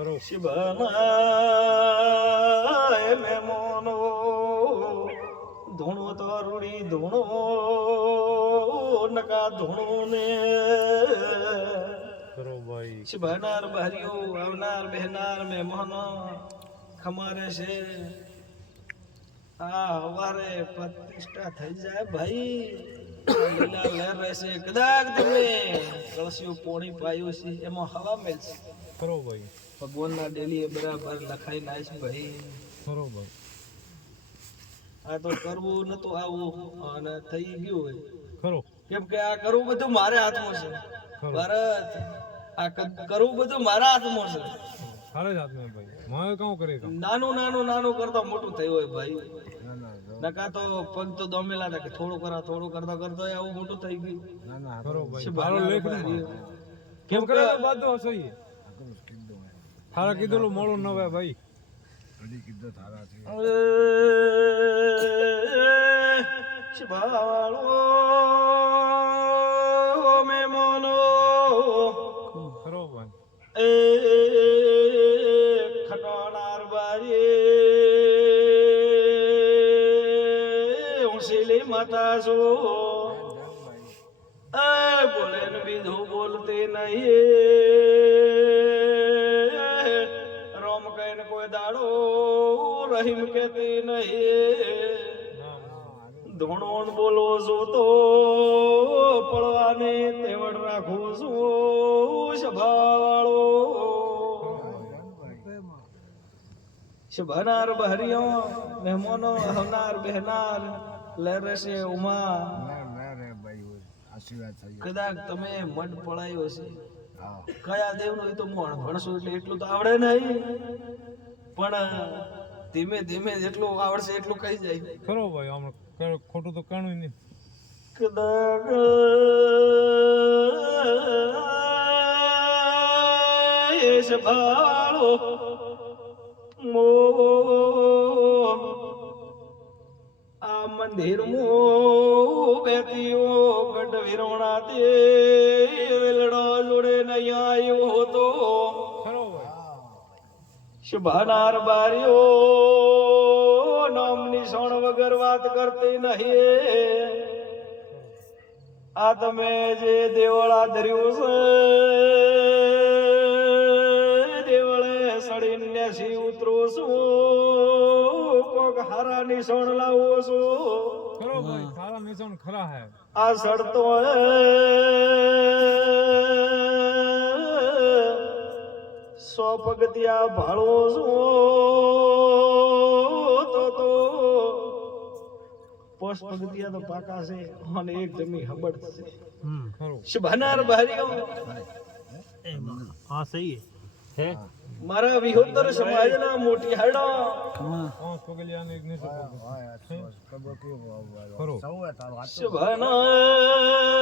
કરો શિવનાય મેમોનો ધૂણો તો રૂડી ધૂણો નકા ધૂણો ને કરો ભાઈ શિવનાર બહરીઓ આવનાર બહેનાર મહેમાનો ખમારે છે આ હવારે પ્રતિષ્ઠા થઈ જાય ભાઈ લીલા લહેર રહેશે કદાચ તમે કળશીઓ પોણી પાયું છે એમાં હવા મળશે કરો ભાઈ ભગવાનના ડેલી બરાબર લખાઈ નાય છે ભાઈ કરો ભાઈ આ તો કરવું નતું આવું અને થઈ ગયું હોય કરો કેમ કે આ કરવું બધું મારે હાથમાં છે ખરું. ભરત આ કરવું બધું મારા હાથમાં છે સારા જાત में भाई मैं કામ કરેગા નાનું નાનું નાનું કરતા મોટું થયું હોય ભાઈ નકા તો પગ તો દમેલા હતા કે થોડું કરતા કરતા આવું મોટું થઈ ગયું કરો ભાઈ શું મારો ભારે લેખ ભારે. કેમ કરે તો બાદ તો સહી થારા કીધેલું મોળું ન હોય ભાઈ શિવાળો મેમોનો કરો ભાઈ એ ખટાણાર બારી ઉંસીલી માતા છો એ બોલે ને બીજું બોલતે નહીં રોમ કહીને કોઈ દાડો રહીમ કહેતી નહીં ધોણોન બોલો છો તો પડવાને તેવડ રાખું છું સભાવાળો શભાનાર બહરીઓ મહેમાનો આવનાર બહેનાર લહેરશે ઉમા કદાચ તમે મઢ પડાયો છે કયા દેવનો એ તો મોણ ભણશું એટલે એટલું તો આવડે નહીં પણ ધીમે ધીમે જેટલું આવડશે એટલું કહી જાય કરો ભાઈ આમ ખોટું તો કાણું નહીં કદાચ સભાળો મો આ મંદિર મો બેતીઓ ગઢ વિરોણા તે વેલડો જોડે નહીં આવ્યો હતો કરો ભાઈ શુભાનાર બારીઓ નામની સોણ વગર વાત કરતી નહીં આ તમે જે દેવળા ધર્યું છે દેવળે સડીને સી ઉતરો છું કોક હારા ની સોણ લાવો છું કરો ભાઈ સારા નિશાન ખરા હે આ સડતો સો પગથિયા ભાળો છું તો પોસ પગથિયા તો પાકા છે અને એક જમી હબડ છે કરો શભાનાર બહારીઓ હા સહી હે મારા વિહોતર સમાજના મોટી હાડા પાંચ પગલિયાને એક નીચે કરો શભાના